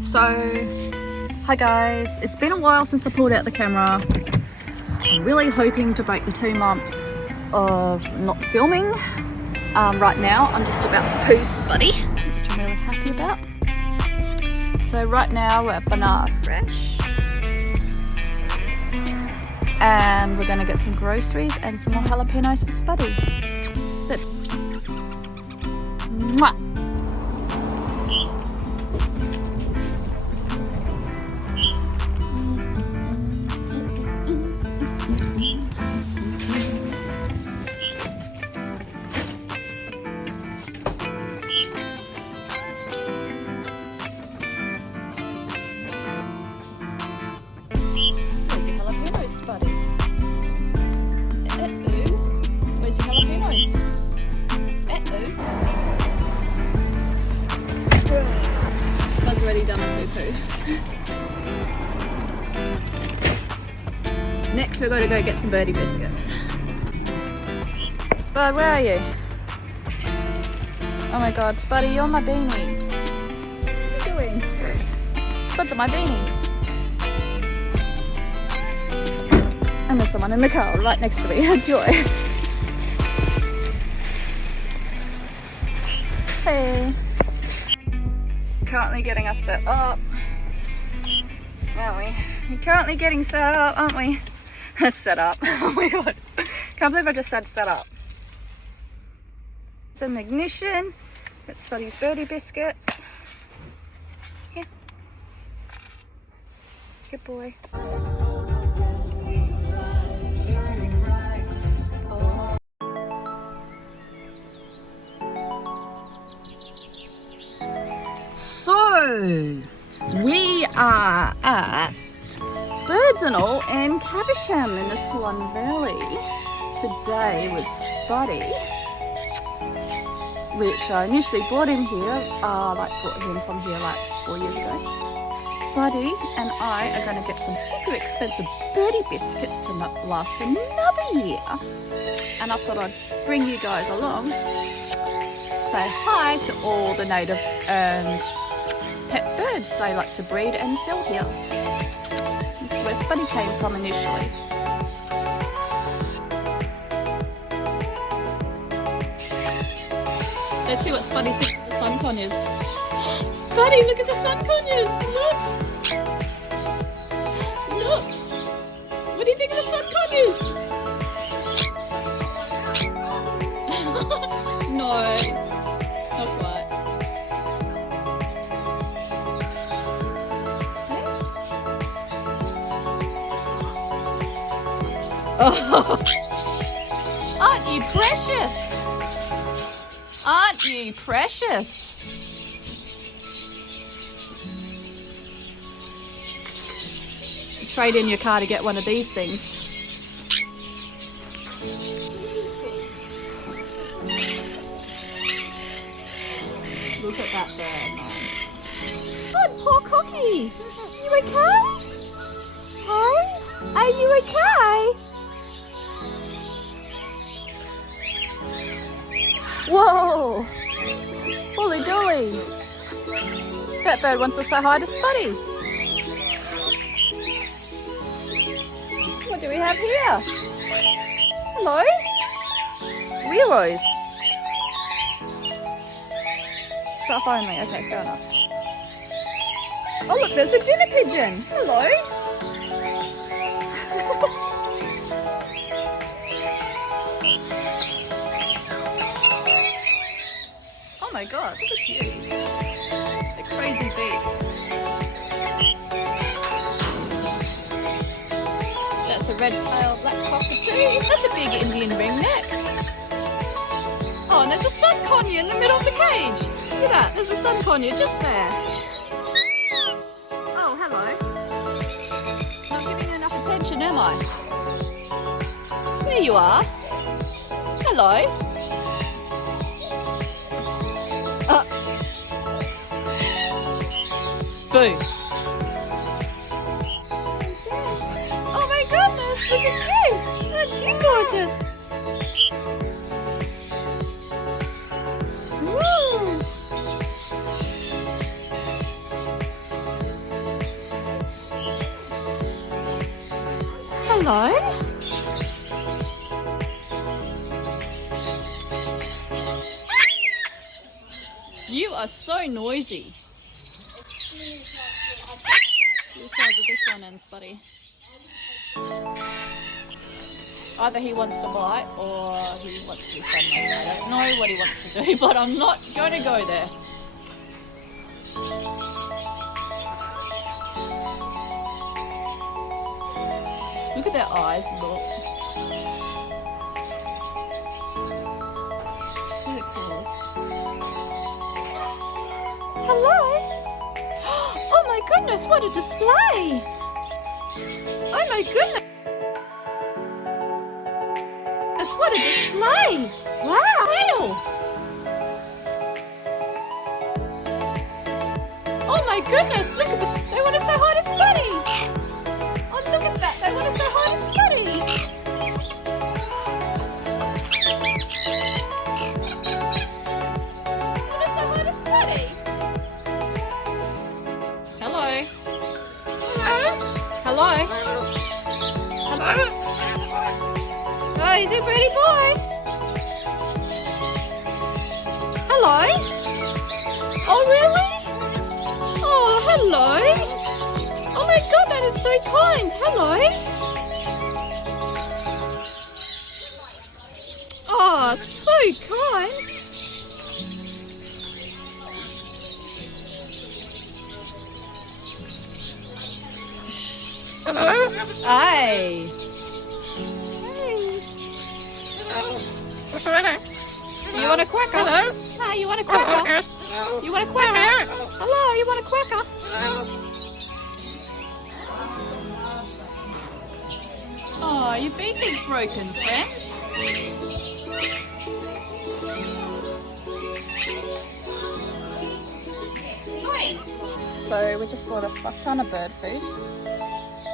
So, hi guys, it's been a while since I pulled out the camera. I'm really hoping to break the 2 months of not filming. Right now, I'm just about to poo Spuddy, which I'm really happy about. So right now we're at Banana Fresh. And we're gonna get some groceries and some more jalapenos for Spuddy. Let's... Mwah! I've already done a poo-poo. Next we're going to go get some birdie biscuits. Spud, where are you? Oh my god, Spuddy, you're my beanie. What are you doing? Spud's my beanie. And there's someone in the car right next to me. Joy. Hey. Currently getting us set up, aren't we? We're currently getting set up, aren't we? Set up. Oh my god. Can't believe I just said set up. It's in the ignition. It's Spuddy's birdie biscuits. Here. Good boy. So, we are at Birds and All in Caversham in the Swan Valley today with Spuddy, which I initially brought him here, brought him from here like 4 years ago. Spuddy and I are going to get some super expensive birdie biscuits to last another year. And I thought I'd bring you guys along, say hi to all the native and pet birds they like to breed and sell here. This is where Spuddy came from initially. Let's see what Spuddy thinks of the sun conures. Spuddy, look at the sun conures! Look! Look! What do you think of the sun conures? No, not quite. Oh. Aren't you precious? Aren't you precious? Trade in your car to get one of these things. Look at that bird. Oh, poor Cookie. You okay? Hey? Are you okay? Whoa! Holy dolly! That bird wants to say hi to Spuddy. What do we have here? Hello? Weirdos. Stuff only. Okay, fair enough. Oh look, there's a dinner pigeon. Hello. Oh my god, look at you. A crazy big. That's a red-tailed black cockatoo. That's a big Indian ringneck. Oh, and there's a sun conure in the middle of the cage. Look at that, there's a sun conure just there. Oh, hello. Not giving you enough attention, am I? There you are. Hello. Boo. Oh my goodness, look at you. Aren't you gorgeous? Woo. Hello. You are so noisy. Two sides of this one ends, buddy. Either he wants to bite or he wants to be friendly. I don't know what he wants to do, but I'm not going to go there. Look at their eyes, look. Look at claws. Hello! Oh my goodness, what a display! Oh my goodness! What a display! Wow! Oh my goodness, look at the, they want to say hi to Spuddy! Oh, look at that, they want to say hi to Spuddy! Want to say hi to Spuddy? Hello? Hello? Hello? Oh, he's a pretty boy. Hello? Oh, really? Oh, hello. Oh my god, that is so kind. Hello. Oh, so kind. Hello? Hi. You want a quacker? Hello? Hi, you want a quacker? You want a quacker? Hello, you want a quacker? Oh, your beak is broken, friend. So we just bought a fuck ton of bird food.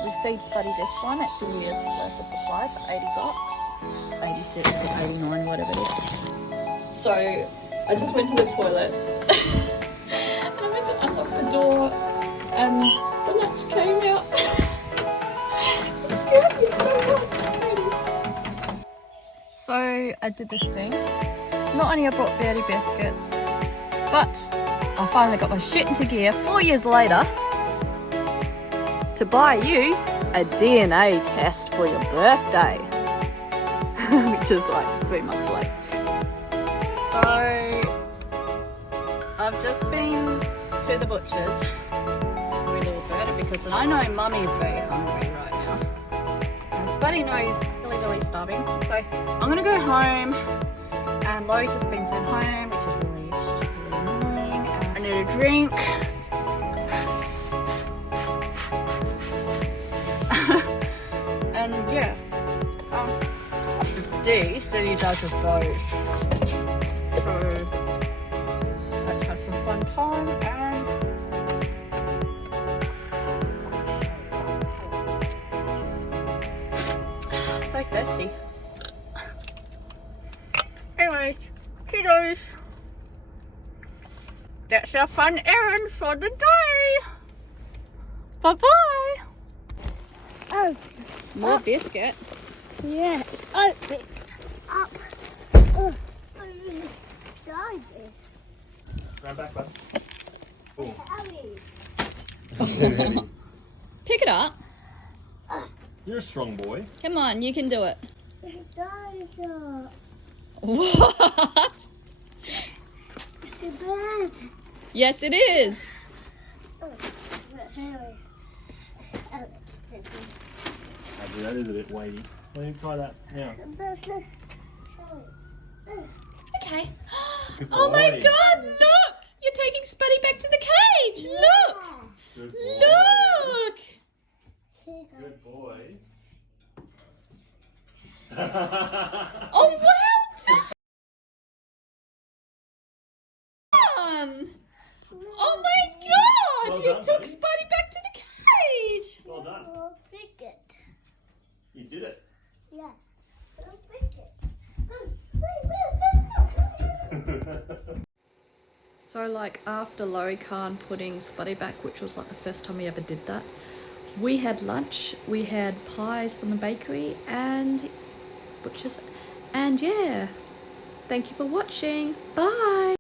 We feed Spuddy this one. It's a year's worth of supply for $80. 86 or 89, whatever it is. So I just went to the toilet and I went to unlock the door and the nuts came out. It scared me so much. So I did this thing. Not only I bought Birdie biscuits, but I finally got my shit into gear 4 years later to buy you a DNA test for your birthday. Which is like 3 months late. So I've just been to the butcher's with little bird because I know Mummy is very hungry right now. And Spuddy knows he's really starving. So I'm gonna go home and Laurie's just been sent home, which is really annoying. And I need a drink. And yeah. D said he does a boat. So let's have some fun time and so thirsty. Anyway, kiddos, that's our fun errand for the day. Bye bye. Oh, More biscuit. yeah. Open up. Side it. Round back, bud. Boom. Pick it up. You're a strong boy. Come on, you can do it. Dinosaur. What? It's a bird. Yes, it is. Actually, that is a bit weighty. Why don't you try that now? Okay. Good Oh my boy. god, look! You're taking Spuddy back to the cage. Look! Good boy. Look! Good boy. Oh, well done! Oh my god! Well You done, took buddy. Spuddy back to the cage! Well done. I'll pick it. You did it. Yeah. I'll pick it. So like after Laurie Khan putting Spuddy back, which was like the first time we ever did that, We had lunch, we had pies from the bakery and butchers, and yeah, thank you for watching. Bye.